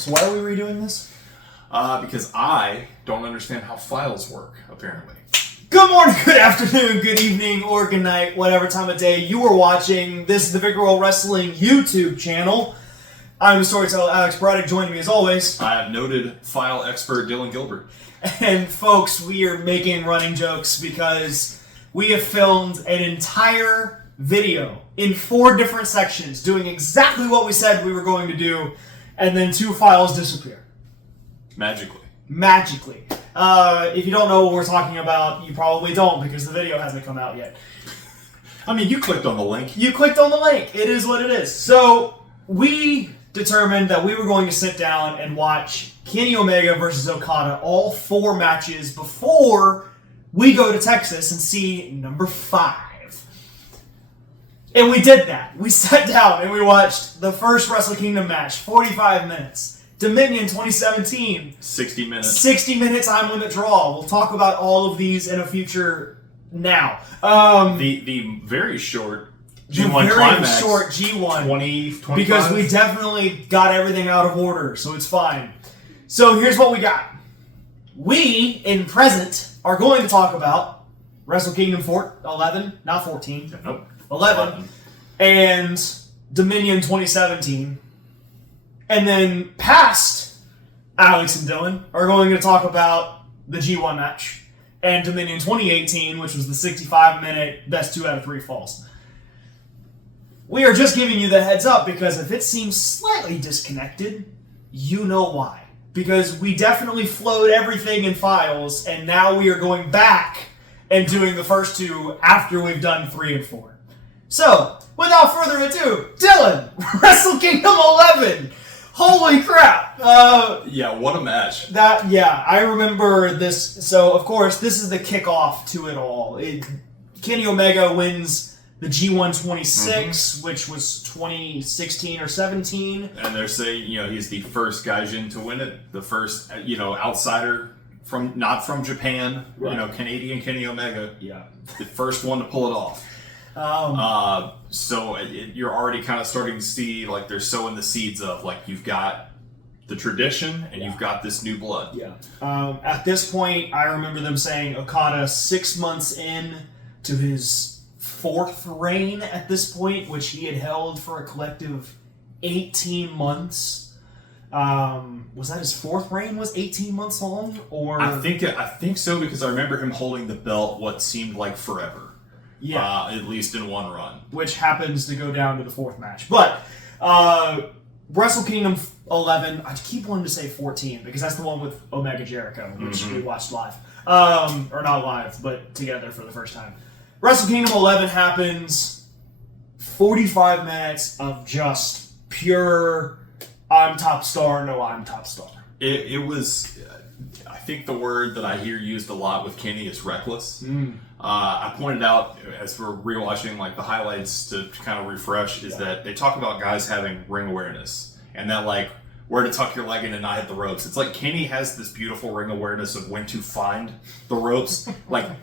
So why are we redoing this? Because I don't understand how files work, apparently. Good morning, good afternoon, good evening, or good night, whatever time of day you are watching. This is the Big Roll Wrestling YouTube channel. I'm the storyteller Alex Braddock. Joining me as always, I have noted file expert Dylan Gilbert. And folks, we are making running jokes because we have filmed an entire video in 4 different sections doing exactly what we said we were going to do, and then 2 files disappear. Magically. If you don't know what we're talking about, you probably don't because the video hasn't come out yet. I mean, you clicked on the link. You clicked on the link. It is what it is. So we determined that we were going to sit down and watch Kenny Omega versus Okada, all 4 matches before we go to Texas and see number 5. And we did that. We sat down and we watched the first Wrestle Kingdom match, 45 minutes. Dominion 2017. 60 minutes. 60-minute time limit draw. We'll talk about all of these in a future now. The very short G1 climax. Short G1. 25. Because we definitely got everything out of order, so it's fine. So here's what we got. We, in present, are going to talk about Wrestle Kingdom 11, not 14. Nope. 11. And Dominion 2017. And then past Alex and Dylan are going to talk about the G1 match and Dominion 2018, which was the 65-minute best 2 out of 3 falls. We are just giving you the heads up because if it seems slightly disconnected, you know why. Because we definitely flowed everything in files, and now we are going back and doing the first 2 after we've done 3 and 4. So, without further ado, Dylan, Wrestle Kingdom 11. Holy crap! Yeah, what a match. I remember this. So, of course, this is the kickoff to it all. Kenny Omega wins the G1 26, which was 2016 or 17. And they're saying, he's the first Gaijin to win it. The first, outsider not from Japan. Right. Canadian Kenny Omega. Yeah. The first one to pull it off. So you're already kind of starting to see, they're sowing the seeds of, you've got the tradition and you've got this new blood. Yeah. At this point, I remember them saying Okada 6 months in to his 4th reign at this point, which he had held for a collective 18 months. Was that his 4th reign was 18 months long? Or I think so, because I remember him holding the belt what seemed like forever. Yeah. At least in one run. Which happens to go down to the 4th match. But, Wrestle Kingdom 11, I keep wanting to say 14, because that's the one with Omega Jericho, which we watched live. Or not live, but together for the first time. Wrestle Kingdom 11 happens, 45 minutes of just pure, I'm top star, no I'm top star. It was, I think the word that I hear used a lot with Kenny is reckless. I pointed out as we're rewatching the highlights to kind of refresh is that they talk about guys having ring awareness and that where to tuck your leg in and not hit the ropes. It's like Kenny has this beautiful ring awareness of when to find the ropes,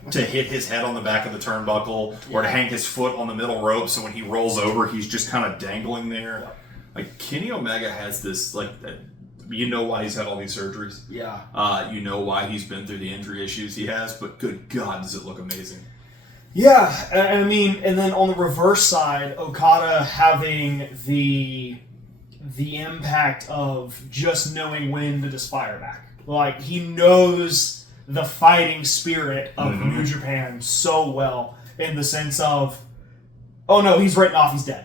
to hit his head on the back of the turnbuckle or to hang his foot on the middle rope so when he rolls over he's just kind of dangling there. Kenny Omega has this you know why he's had all these surgeries. Yeah. You know why he's been through the injury issues he has, but good God, does it look amazing. Yeah, I mean, and then on the reverse side, Okada having the impact of just knowing when to just fire back. He knows the fighting spirit of New Japan so well in the sense of, oh no, he's written off, he's dead.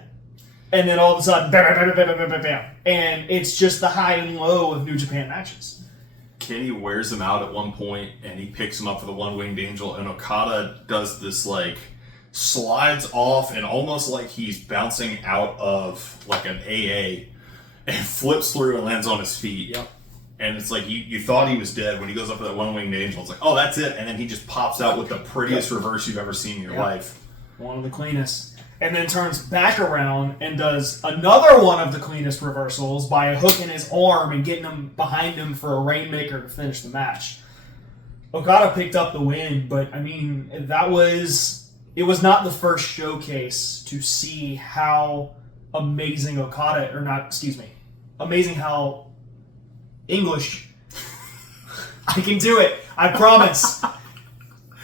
And then all of a sudden, bam, bam, bam, bam, bam, bam, bam. And it's just the high and low of New Japan matches. Kenny wears him out at one point, and he picks him up for the one-winged angel, and Okada does this, slides off, and almost like he's bouncing out of, an AA, and flips through and lands on his feet. Yep. And it's you thought he was dead when he goes up for that one-winged angel. It's oh, that's it. And then he just pops out with the prettiest reverse you've ever seen in your life. One of the cleanest. And then turns back around and does another one of the cleanest reversals by hooking his arm and getting him behind him for a rainmaker to finish the match. Okada picked up the win, but it was not the first showcase to see how amazing amazing how English. I can do it. I promise.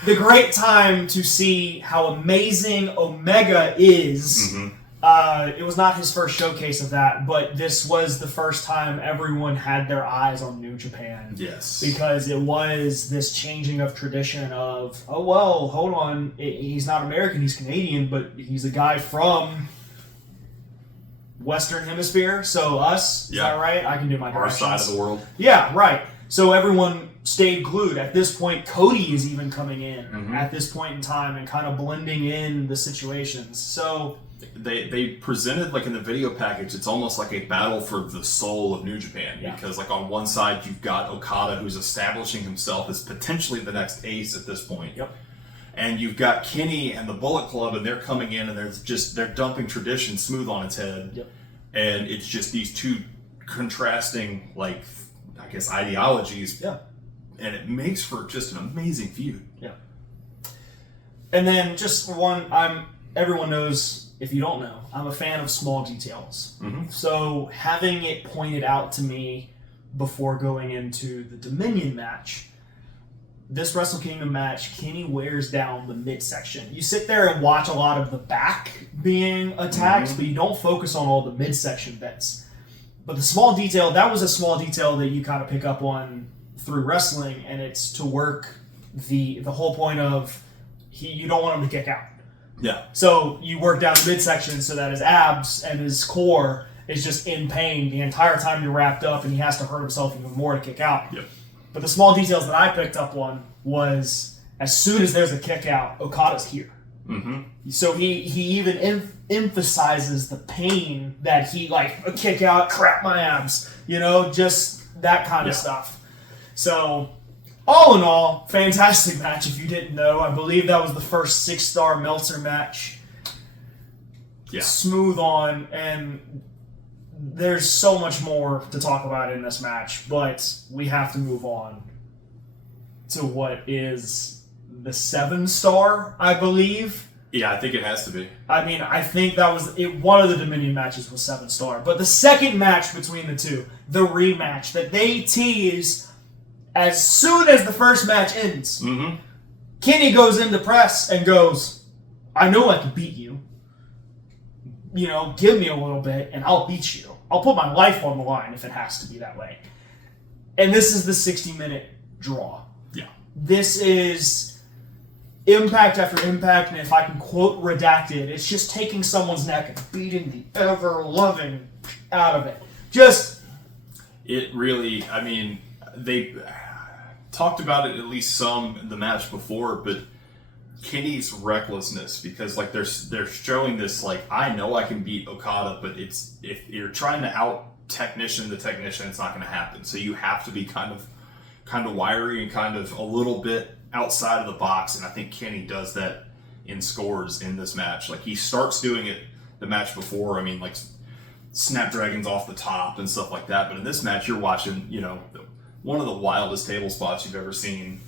The great time to see how amazing Omega is. It was not his first showcase of that, but this was the first time everyone had their eyes on New Japan. Yes. Because it was this changing of tradition of, oh, well, hold on, he's not American, he's Canadian, but he's a guy from Western Hemisphere, so us, is that right? I can do my directions. Our side of the world. Yeah, right. So everyone stayed glued. At this point, Cody is even coming in at this point in time and kind of blending in the situations. So they presented, like in the video package, it's almost like a battle for the soul of New Japan. Yeah. Because like on one side you've got Okada, who's establishing himself as potentially the next ace at this point. Yep. And you've got Kenny and the Bullet Club, and they're coming in and they're dumping tradition smooth on its head. Yep. And it's just these two contrasting, like, I guess, ideologies. Yeah. And it makes for just an amazing feud. Yeah. And then just everyone knows, if you don't know, I'm a fan of small details. So having it pointed out to me before going into the Dominion match, this Wrestle Kingdom match, Kenny wears down the midsection. You sit there and watch a lot of the back being attacked, but you don't focus on all the midsection bits. But the small detail, that was a small detail that you kind of pick up on through wrestling, and it's to work the whole point of you don't want him to kick out. Yeah. So you work down the midsection so that his abs and his core is just in pain the entire time you're wrapped up, and he has to hurt himself even more to kick out. Yep. But the small details that I picked up on was as soon as there's a kick out, Okada's here. So he even emphasizes the pain that he, like, a kick out, crap my abs, just that kind of stuff. So all in all, fantastic match. If you didn't know, I believe that was the first 6-star Meltzer match. Yeah. Smooth on, and there's so much more to talk about in this match, but we have to move on to what is the 7-star, I believe. Yeah, I think it has to be. I mean, I think that was it. One of the Dominion matches was 7-star, but the second match between the two, the rematch that they tease as soon as the first match ends, Kenny goes into press and goes, "I know I can beat you. Give me a little bit and I'll beat you. I'll put my life on the line if it has to be that way." And this is the 60-minute draw. Yeah. This is impact after impact, and if I can quote Redacted, it's just taking someone's neck and beating the ever-loving out of it. It really, I mean, they talked about it at least some in the match before, but Kenny's recklessness, because like they're showing this, like, I know I can beat Okada, but it's if you're trying to out technician the technician, it's not going to happen. So you have to be kind of wiry and kind of a little bit outside of the box, and I think Kenny does that in scores in this match. Like, he starts doing it the match before, I mean, like Snapdragons off the top and stuff like that, but in this match you're watching, one of the wildest table spots you've ever seen.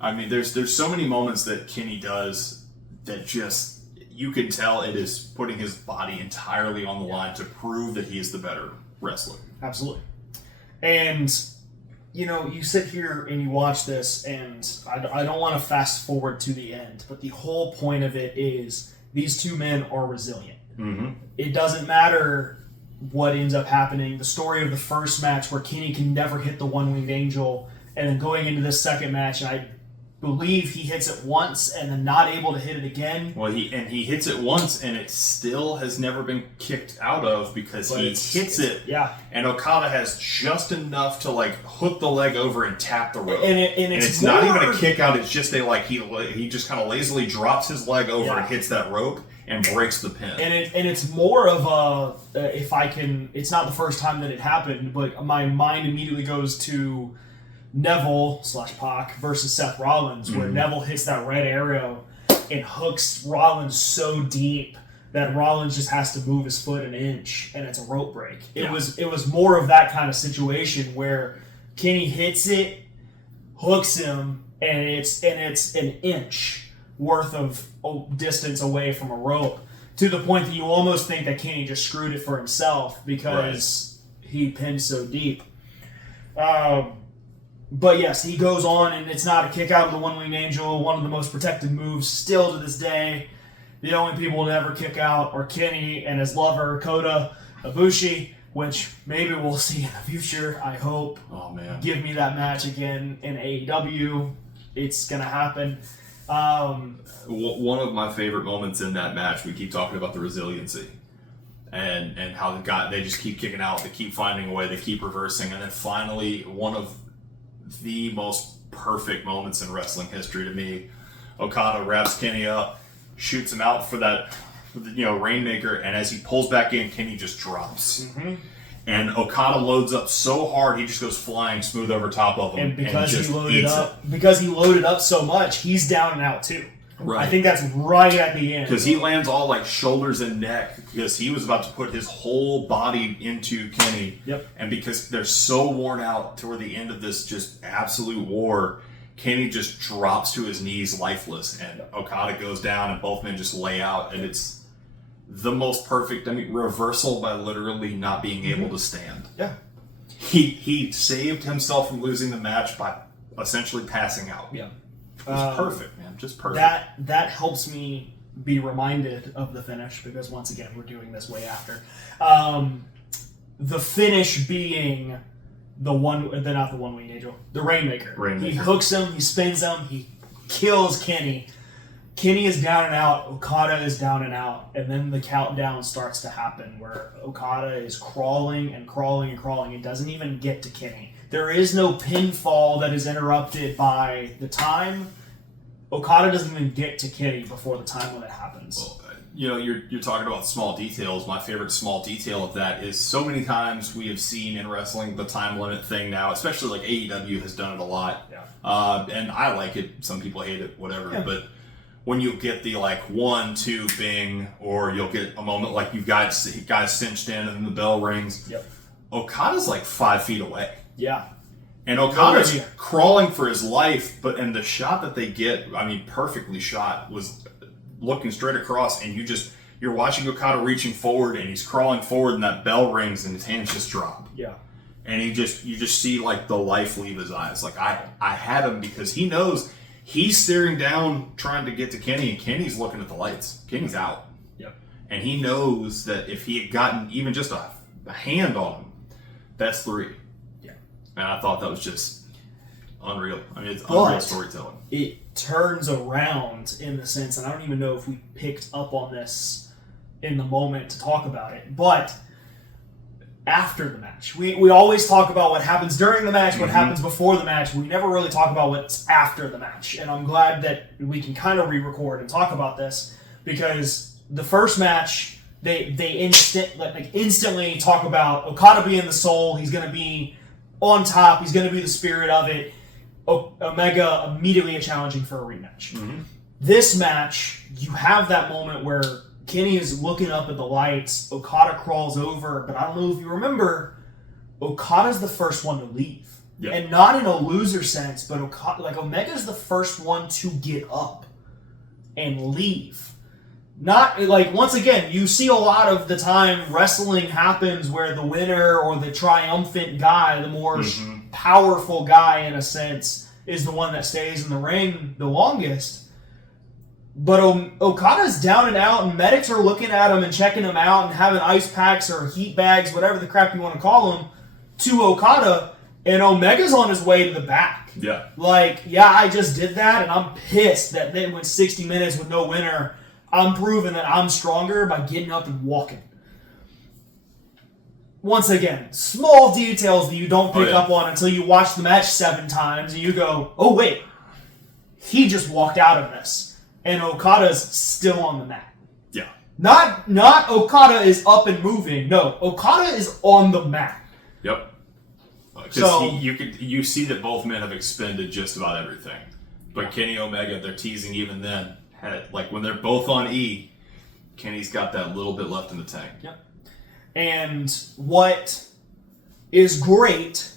I mean, there's so many moments that Kenny does that just, you can tell it is putting his body entirely on the line to prove that he is the better wrestler. Absolutely. And you sit here and you watch this, and I don't want to fast forward to the end, but the whole point of it is these two men are resilient. It doesn't matter what ends up happening. The story of the first match where Kenny can never hit the one-winged angel, and then going into this second match, and I believe he hits it once and then not able to hit it again. Well, he hits it once, and it still has never been kicked out of because he hits it. Yeah. And Okada has just enough to like hook the leg over and tap the rope. And it's not even a kick out. It's just he just kind of lazily drops his leg over and hits that rope and breaks the pin. And it's more of a it's not the first time that it happened, but my mind immediately goes to Neville / Pac versus Seth Rollins, where Neville hits that red arrow and hooks Rollins so deep that Rollins just has to move his foot an inch, and it's a rope break. It was more of that kind of situation where Kenny hits it, hooks him, and it's an inch worth of distance away from a rope, to the point that you almost think that Kenny just screwed it for himself because he pinned so deep. But yes, he goes on, and it's not a kick out of the one-winged angel, one of the most protected moves still to this day. The only people to ever kick out are Kenny and his lover, Kota Ibushi, which maybe we'll see in the future, I hope. Oh, man. Give me that match again in AEW. It's going to happen. One of my favorite moments in that match, we keep talking about the resiliency. And how they just keep kicking out, they keep finding a way, they keep reversing, and then finally, one of the most perfect moments in wrestling history to me, Okada wraps Kenny up, shoots him out for that, Rainmaker, and as he pulls back in, Kenny just drops. Mm-hmm. And Okada loads up so hard, he just goes flying smooth over top of him. And because he loaded up so much, he's down and out too. Right. I think that's right at the end. Because he lands all like shoulders and neck because he was about to put his whole body into Kenny. Yep. And because they're so worn out toward the end of this just absolute war, Kenny just drops to his knees lifeless. And Okada goes down and both men just lay out. And it's the most perfect, reversal by literally not being able to stand. Yeah. He saved himself from losing the match by essentially passing out. Yeah. It was perfect, man. Just perfect. That helps me be reminded of the finish because once again we're doing this way after. The finish being not the one-winged angel, the Rainmaker. He hooks him, he spins him, he kills Kenny. Kenny is down and out, Okada is down and out, and then the countdown starts to happen where Okada is crawling and crawling and crawling. It doesn't even get to Kenny. There is no pinfall that is interrupted by the time. Okada doesn't even get to Kenny before the time when it happens. Well, you're talking about small details. My favorite small detail of that is so many times we have seen in wrestling the time limit thing now, especially like AEW has done it a lot. Yeah. And I like it. Some people hate it, whatever. Yeah. But when you get the 1, 2, bing, or you'll get a moment like you've got guys cinched in and then the bell rings. Yep. Okada's 5 feet away. Yeah. And Okada's crawling for his life, and the shot that they get, perfectly shot, was looking straight across, and you're watching Okada reaching forward, and he's crawling forward, and that bell rings, and his hands just drop. Yeah. And you just see the life leave his eyes. I had him because he knows he's staring down trying to get to Kenny, and Kenny's looking at the lights. Kenny's out. Yep. And he knows that if he had gotten even just a hand on him, that's 3. And I thought that was just unreal. It's unreal storytelling. It turns around in the sense, and I don't even know if we picked up on this in the moment to talk about it, but after the match, we always talk about what happens during the match, what happens before the match. We never really talk about what's after the match. And I'm glad that we can kind of re-record and talk about this because the first match, they instantly talk about Okada being the soul. He's going to be on top. He's going to be the spirit of it. Omega immediately challenging for a rematch. Mm-hmm. This match, you have that moment where Kenny is looking up at the lights. Okada crawls over, but I don't know if you remember, Okada's the first one to leave. Yep. And not in a loser sense, but Omega's the first one to get up and leave. Not once again, you see a lot of the time wrestling happens where the winner or the triumphant guy, the more powerful guy in a sense, is the one that stays in the ring the longest. But Okada's down and out, and medics are looking at him and checking him out and having ice packs or heat bags, whatever the crap you want to call them, to Okada, and Omega's on his way to the back. Yeah. I just did that, and I'm pissed that then went 60 minutes with no winner. I'm proving that I'm stronger by getting up and walking. Once again, small details that you don't pick up on until you watch the match 7 times and you go, oh wait, he just walked out of this. And Okada's still on the mat. Yeah. Not Okada is up and moving. No, Okada is on the mat. Yep. Because you see that both men have expended just about everything. But Kenny Omega, they're teasing even then. When they're both on E, Kenny's got that little bit left in the tank. Yep. And what is great,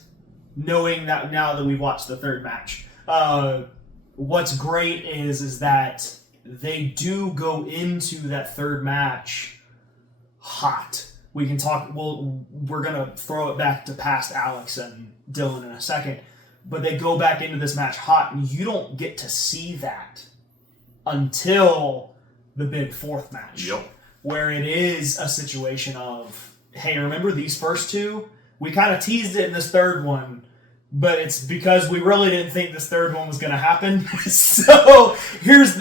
knowing that now that we've watched the third match, what's great is that they do go into that third match hot. we can talk. Well, we're gonna throw it back to past Alex and Dylan in a second, but they go back into this match hot, and you don't get to see that until the big fourth match, where it is a situation of, hey, remember these first two? We kind of teased it in this third one, but it's because we really didn't think this third one was going to happen. So here's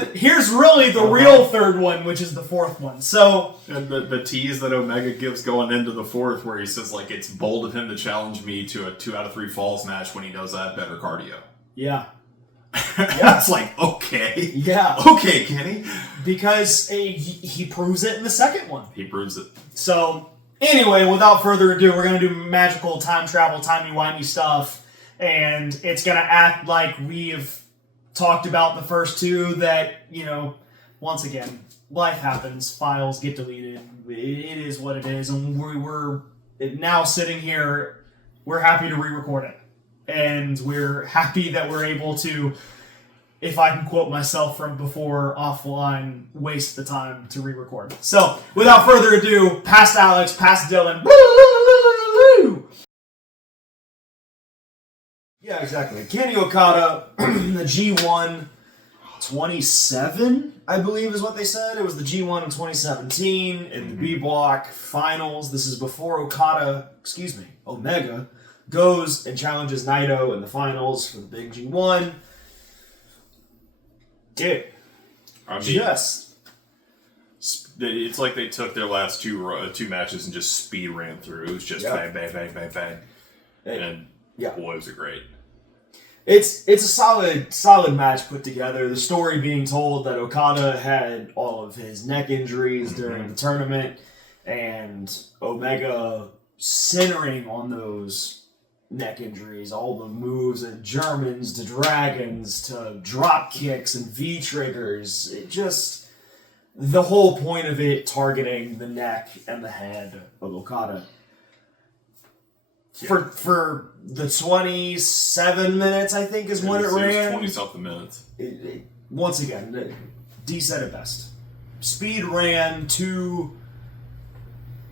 really the real third one, which is the fourth one. So and the tease that Omega gives going into the fourth, where he says like it's bold of him to challenge me to a 2 out of 3 falls match when he knows I have better cardio. Yeah. It's like, okay. Yeah. Okay, Kenny. Because he proves it in the second one. He proves it. So, anyway, without further ado, we're going to do magical time travel, timey-wimey stuff. And it's going to act like we've talked about the first two that, once again, life happens. Files get deleted. It is what it is. And we're now sitting here, we're happy to re-record it. And we're happy that we're able to, if I can quote myself from before offline, waste the time to re-record. So, without further ado, past Alex, past Dylan. Yeah, exactly. Kenny Okada, the G1 27, I believe is what they said. It was the G1 in 2017 in the B Block Finals. This is before Omega goes and challenges Naito in the finals for the big G1. Dude. I mean, it's like they took their last two matches and just speed ran through. It was just bang, bang, bang, bang, bang. And boy, was it great. It's a solid match put together. The story being told that Okada had all of his neck injuries during the tournament, and Omega centering on those neck injuries, all the moves and Germans to dragons to drop kicks and V triggers. It just, the whole point of it targeting the neck and the head of Okada. Yeah. For the 27 minutes, I think, is when it ran. 20-something minutes. Once again, D said it best. Speed ran 2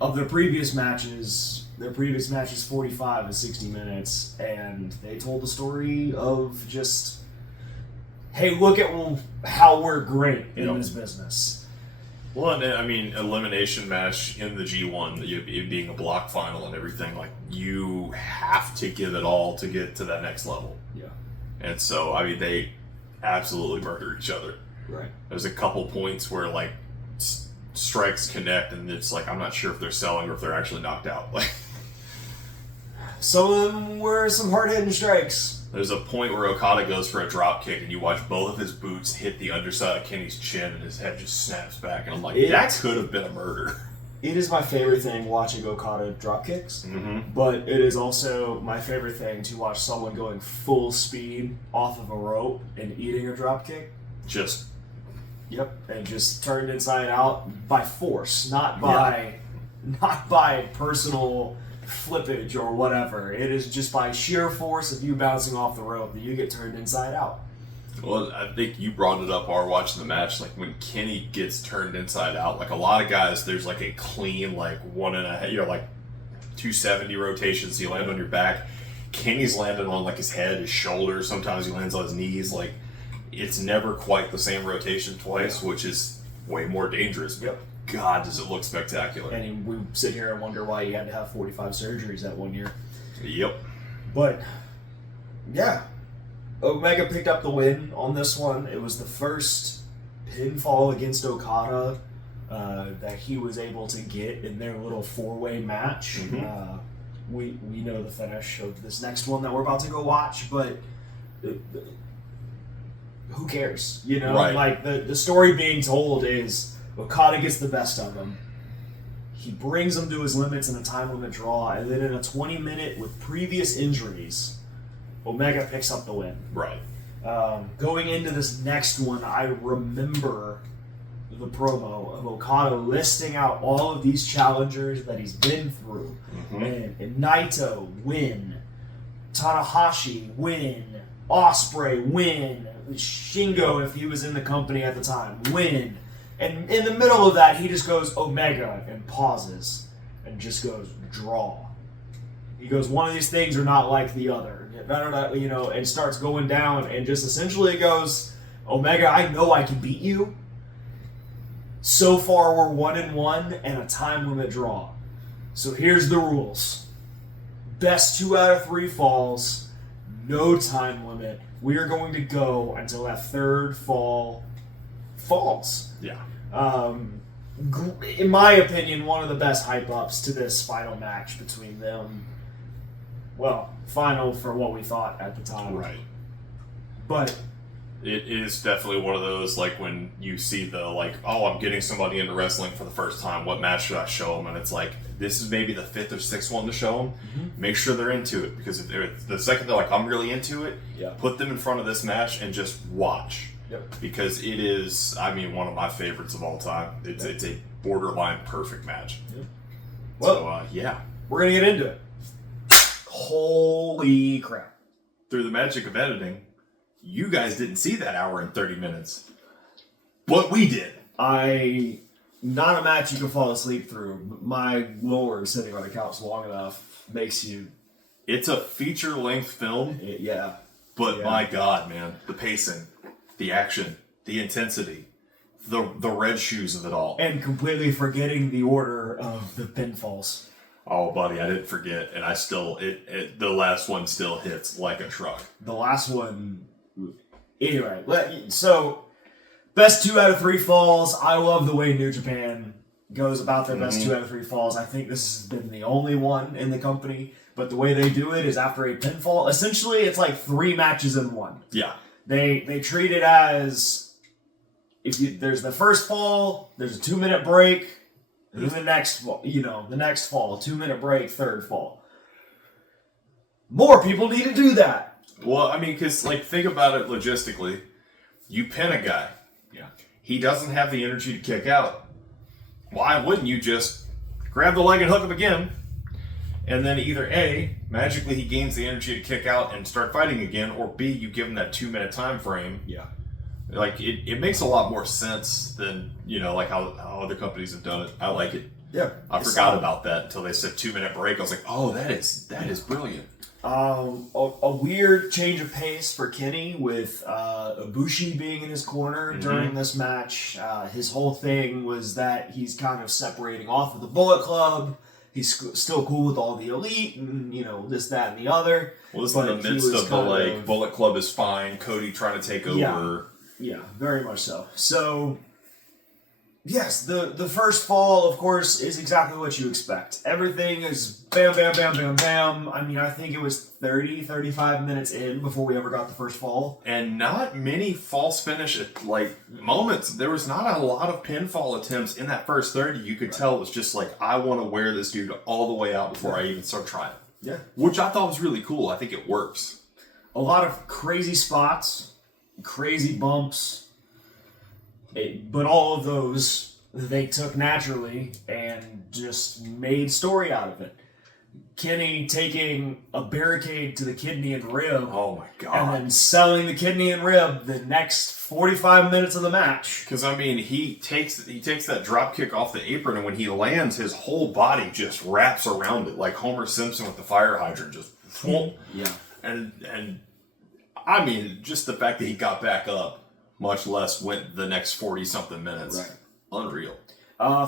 of their previous matches. Their previous matches 45 and 60 minutes, and they told the story of just, hey, look at how we're great in this business. Well, I mean, elimination match in the G1, it being a block final and everything, like, you have to give it all to get to that next level. Yeah. And so, I mean, they absolutely murder each other. Right. There's a couple points where, like, strikes connect, and it's like, I'm not sure if they're selling or if they're actually knocked out. Like, some of them were some hard-hitting strikes. There's a point where Okada goes for a drop kick, and you watch both of his boots hit the underside of Kenny's chin, and his head just snaps back. And I'm like, that could have been a murder. It is my favorite thing watching Okada drop kicks, but it is also my favorite thing to watch someone going full speed off of a rope and eating a drop kick. And just turned inside out by force, not by personal flippage or whatever. It is just by sheer force of you bouncing off the rope that you get turned inside out. Well, I think you brought it up while watching the match, like when Kenny gets turned inside out, like a lot of guys, there's like a clean, like 1.5, like 270 rotations, you land on your back. Kenny's landed on like his head, his shoulders, sometimes he lands on his knees, like it's never quite the same rotation twice, which is way more dangerous. But God, does it look spectacular. And we sit here and wonder why he had to have 45 surgeries that one year. Yep. But, yeah. Omega picked up the win on this one. It was the first pinfall against Okada that he was able to get in their little 4-way match. We know the finish of this next one that we're about to go watch, but who cares? Right. Like the story being told is Okada gets the best of him. He brings him to his limits in a time limit draw, and then in a 20-minute with previous injuries, Omega picks up the win. Right. Going into this next one, I remember the promo of Okada listing out all of these challengers that he's been through. And Naito, win. Tanahashi, win. Ospreay, win. Shingo, if he was in the company at the time, win. And in the middle of that, he just goes Omega and pauses. And and just goes, draw. He goes, one of these things are not like the other. And starts going down and just essentially goes, Omega, I know I can beat you. So far, we're 1-1 and a time limit draw. So here's the rules. Best 2 out of 3 falls, no time limit. We are going to go until that third fall falls. Yeah. In my opinion, one of the best hype ups to this final match between them. Well, final for what we thought at the time. Right. But it is definitely one of those, like, when you see the, like, oh, I'm getting somebody into wrestling for the first time, what match should I show them? And it's like, this is maybe the 5th or 6th one to show them. Mm-hmm. Make sure they're into it, because if the second they're like, I'm really into it, put them in front of this match and just watch. Yep. Because it is, I mean, one of my favorites of all time. It's a borderline perfect match. Yep. Well, so, yeah. We're going to get into it. Holy crap. Through the magic of editing, you guys didn't see that hour and 30 minutes. But we did. Not a match you can fall asleep through. My lord, sitting on the couch long enough makes you... It's a feature-length film. Yeah. But my God, man. The pacing, the action, the intensity, the red shoes of it all. And completely forgetting the order of the pinfalls. Oh, buddy, I didn't forget. And I still... the last one still hits like a truck. The last one... Anyway, so... Best 2 out of 3 falls. I love the way New Japan goes about their best 2 out of 3 falls. I think this has been the only one in the company. But the way they do it is after a pinfall. Essentially, it's like 3 matches in one. Yeah. They treat it as there's the first fall, there's a 2-minute break, and then the next fall, the next fall, 2-minute break, third fall. More people need to do that. Well, I mean, because think about it logistically. You pin a guy. Yeah. He doesn't have the energy to kick out. Why wouldn't you just grab the leg and hook him again? And then either A, magically he gains the energy to kick out and start fighting again, or B, you give him that 2-minute time frame. Yeah. It makes a lot more sense than, how other companies have done it. I like it. Yeah. I forgot about that until they said 2-minute break. I was like, oh, that is brilliant. A weird change of pace for Kenny with Ibushi being in his corner during this match. His whole thing was that he's kind of separating off of the Bullet Club. He's still cool with all the elite and, this, that, and the other. Well, this is in the midst of the, Bullet Club is fine, Cody trying to take over. Yeah, very much so. So... Yes, the first fall, of course, is exactly what you expect. Everything is bam, bam, bam, bam, bam. I mean, I think it was 35 minutes in before we ever got the first fall. And not many false finish, moments. There was not a lot of pinfall attempts in that first 30. You could tell it was just I want to wear this dude all the way out before I even start trying. Yeah. Which I thought was really cool. I think it works. A lot of crazy spots, crazy bumps. But all of those they took naturally and just made story out of it. Kenny taking a barricade to the kidney and rib. Oh my God. And then selling the kidney and rib the next 45 minutes of the match. Because, he takes that drop kick off the apron, and when he lands, his whole body just wraps around it like Homer Simpson with the fire hydrant. Just, yeah. And just the fact that he got back up, much less went the next 40-something minutes. Right. Unreal.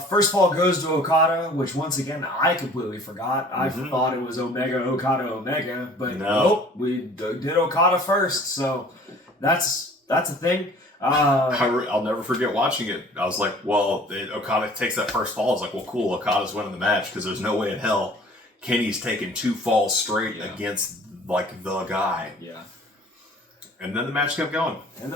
First fall goes to Okada, which once again I completely forgot. I thought it was Okada, but nope, we did Okada first, so that's a thing. I'll never forget watching it. I was like, well, Okada takes that first fall. I was like, well, cool, Okada's winning the match because there's no way in hell Kenny's taking 2 falls straight against the guy. Yeah. And then the match kept going. And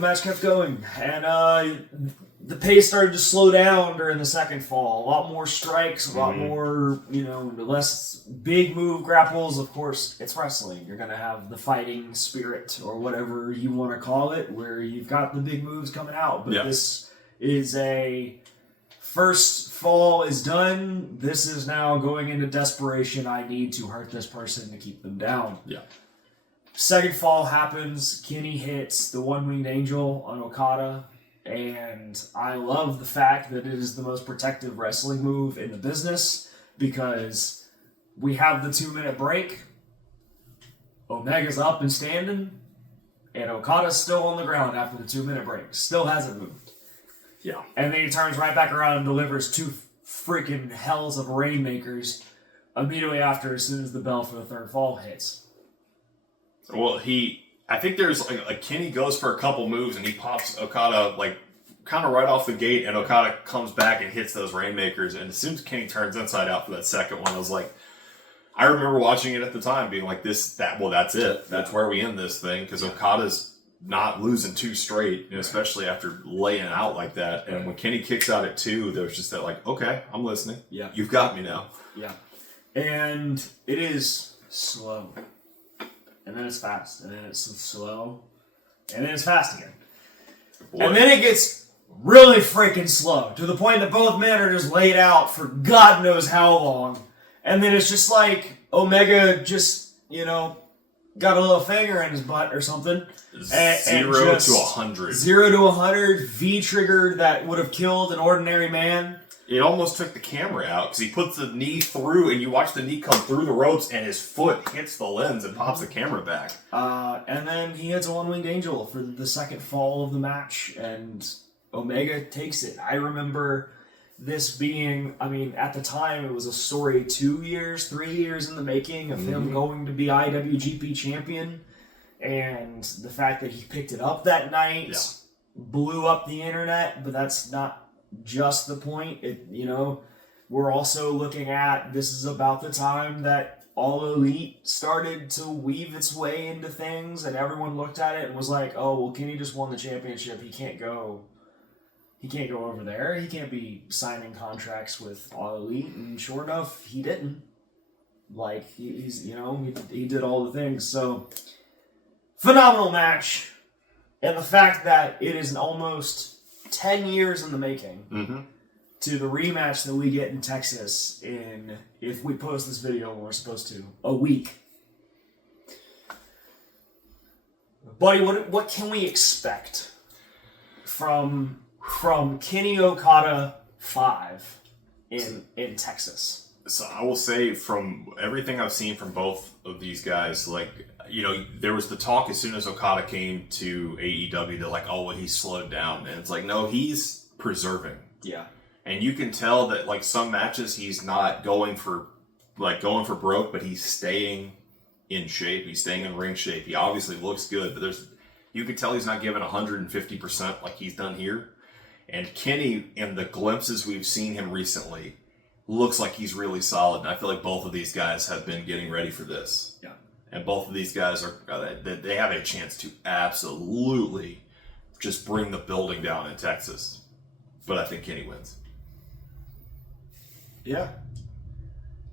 the pace started to slow down during the second fall. A lot more strikes, a lot more, less big move grapples. Of course, it's wrestling. You're going to have the fighting spirit or whatever you want to call it, where you've got the big moves coming out. But this is first fall is done. This is now going into desperation. I need to hurt this person to keep them down. Yeah. Second fall happens. Kenny hits the One-Winged Angel on Okada. And I love the fact that it is the most protective wrestling move in the business. because we have the 2-minute break. Omega's up and standing, and Okada's still on the ground after the 2-minute break. Still hasn't moved. Yeah. And then he turns right back around and delivers 2 freaking hells of rainmakers immediately after, as soon as the bell for the third fall hits. Well, I think there's like Kenny goes for a couple moves and he pops Okada like kind of right off the gate, and Okada comes back and hits those rainmakers. And as soon as Kenny turns inside out for that second one, I was like, I remember watching it at the time, being like, that's it. That's where we end this thing, because Okada's not losing 2 straight, especially after laying out like that. And when Kenny kicks out at 2, there was just that like, okay, I'm listening. Yeah. You've got me now. Yeah. And it is slow. And then it's fast. And then it's slow. And then it's fast again. Boy. And then it gets really freaking slow, to the point that both men are just laid out for God knows how long. And then it's just like Omega just, got a little finger in his butt or something. 0 to 100. 0 to 100, V-trigger that would have killed an ordinary man. It almost took the camera out, because he puts the knee through, and you watch the knee come through the ropes, and his foot hits the lens and pops the camera back. And then he hits a one-winged angel for the second fall of the match, and Omega takes it. I remember this being, at the time, it was a story 2 years, 3 years in the making of him going to be IWGP champion. And the fact that he picked it up that night blew up the internet, but that's not just the point. We're also looking at, this is about the time that All Elite started to weave its way into things, and everyone looked at it and was like, oh, well, Kenny just won the championship. He can't go over there. He can't be signing contracts with All Elite. And sure enough, he didn't. Like, he did all the things. So, phenomenal match. And the fact that it is almost 10 years in the making to the rematch that we get in Texas in, if we post this video when we're supposed to, a week. Buddy, what can we expect from Kenny Okada 5 in Texas? So I will say, from everything I've seen from both of these guys, there was the talk as soon as Okada came to AEW that he's slowed down. And it's like, no, he's preserving. Yeah. And you can tell that some matches he's not going for broke, but he's staying in shape. He's staying in ring shape. He obviously looks good, but you can tell he's not giving 150% like he's done here. And Kenny, in the glimpses we've seen him recently, looks like he's really solid. And I feel like both of these guys have been getting ready for this. Yeah. And both of these guys they have a chance to absolutely just bring the building down in Texas. But I think Kenny wins. Yeah.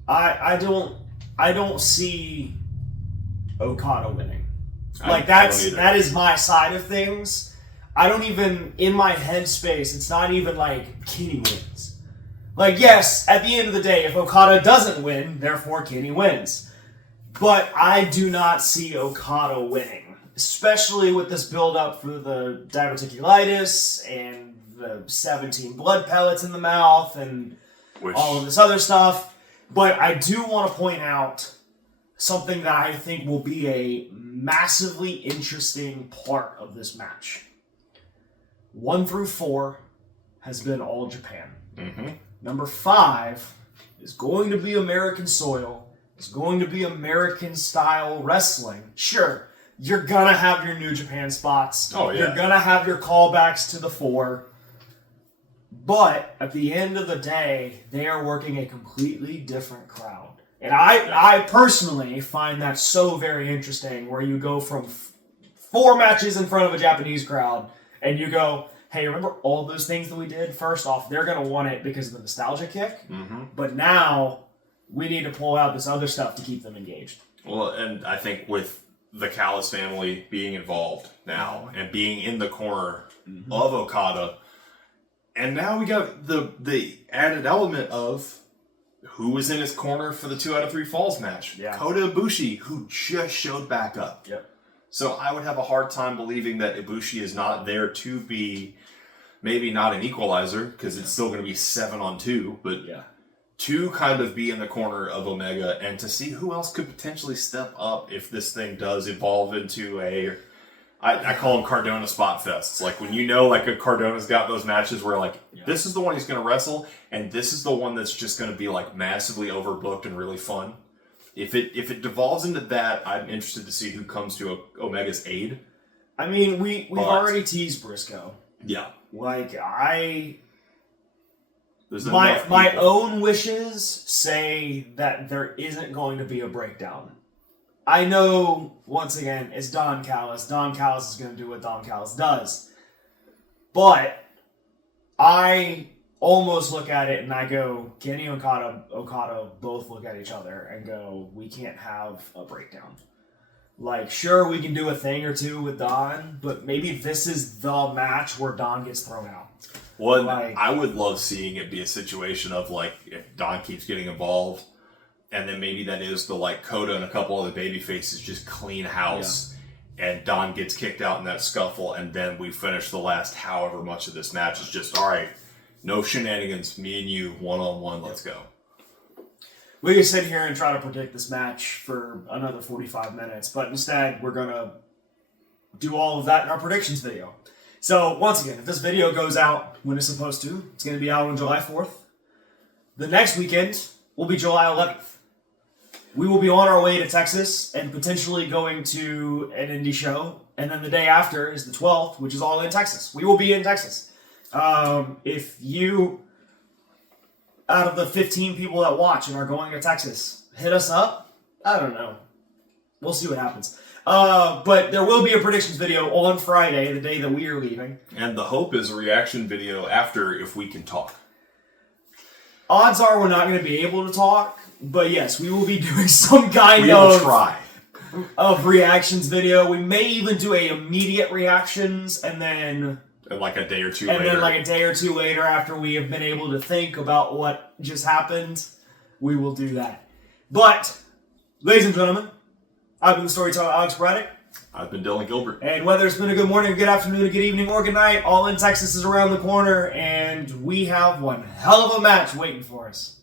I don't see Okada winning. That is my side of things. I don't even, in my headspace, it's not even like Kenny wins. Yes, at the end of the day, if Okada doesn't win, therefore Kenny wins. But I do not see Okada winning, especially with this build-up for the diverticulitis and the 17 blood pellets in the mouth and all of this other stuff. But I do want to point out something that I think will be a massively interesting part of this match. 1 through 4 has been all Japan. Number 5 is going to be American soil. It's going to be American-style wrestling. Sure, you're going to have your New Japan spots. Oh, yeah. You're going to have your callbacks to the 4. But at the end of the day, they are working a completely different crowd. And I personally find that so very interesting, where you go from 4 matches in front of a Japanese crowd, and you go, hey, remember all those things that we did? First off, they're going to want it because of the nostalgia kick. But now, we need to pull out this other stuff to keep them engaged. Well, and I think with the Callis family being involved now, and being in the corner of Okada, and now we got the added element of who was in his corner for the 2 out of 3 falls match. Yeah. Kota Ibushi, who just showed back up. Yep. So I would have a hard time believing that Ibushi is not there to be maybe not an equalizer, because it's still going to be 7-on-2, but to kind of be in the corner of Omega and to see who else could potentially step up if this thing does evolve into a... I call them Cardona spot fests. Like when you know like a Cardona's got those matches where like this is the one he's going to wrestle and this is the one that's just going to be like massively overbooked and really fun. If it devolves into that, I'm interested to see who comes to Omega's aid. I mean, we've already teased Briscoe. Yeah. Like my own wishes say that there isn't going to be a breakdown. I know, once again, it's Don Callis. Don Callis is going to do what Don Callis does. But I almost look at it and I go, Kenny and Okada both look at each other and go, we can't have a breakdown. Like, sure, we can do a thing or two with Don, but maybe this is the match where Don gets thrown out. Well, like, I would love seeing it be a situation of, like, if Don keeps getting involved, and then maybe that is the, like, Coda and a couple other baby faces just clean house, and Don gets kicked out in that scuffle, and then we finish the last however much of this match is just, all right, no shenanigans, me and you, one-on-one, let's go. We can sit here and try to predict this match for another 45 minutes, but instead we're going to do all of that in our predictions video. So, once again, if this video goes out when it's supposed to, it's going to be out on July 4th. The next weekend will be July 11th. We will be on our way to Texas and potentially going to an indie show, and then the day after is the 12th, which is all in Texas. We will be in Texas. If you... out of the 15 people that watch and are going to Texas, hit us up. I don't know. We'll see what happens. But there will be a predictions video on Friday, the day that we are leaving. And the hope is a reaction video after if we can talk. Odds are we're not going to be able to talk, but yes, we will be doing some kind of reactions video. We may even do a immediate reactions and then... like a day or two later. And then like a day or two later after we have been able to think about what just happened, we will do that. But, ladies and gentlemen, I've been the storyteller Alex Braddock. I've been Dylan Gilbert. And whether it's been a good morning, a good afternoon, a good evening, or good night, All In Texas is around the corner, and we have one hell of a match waiting for us.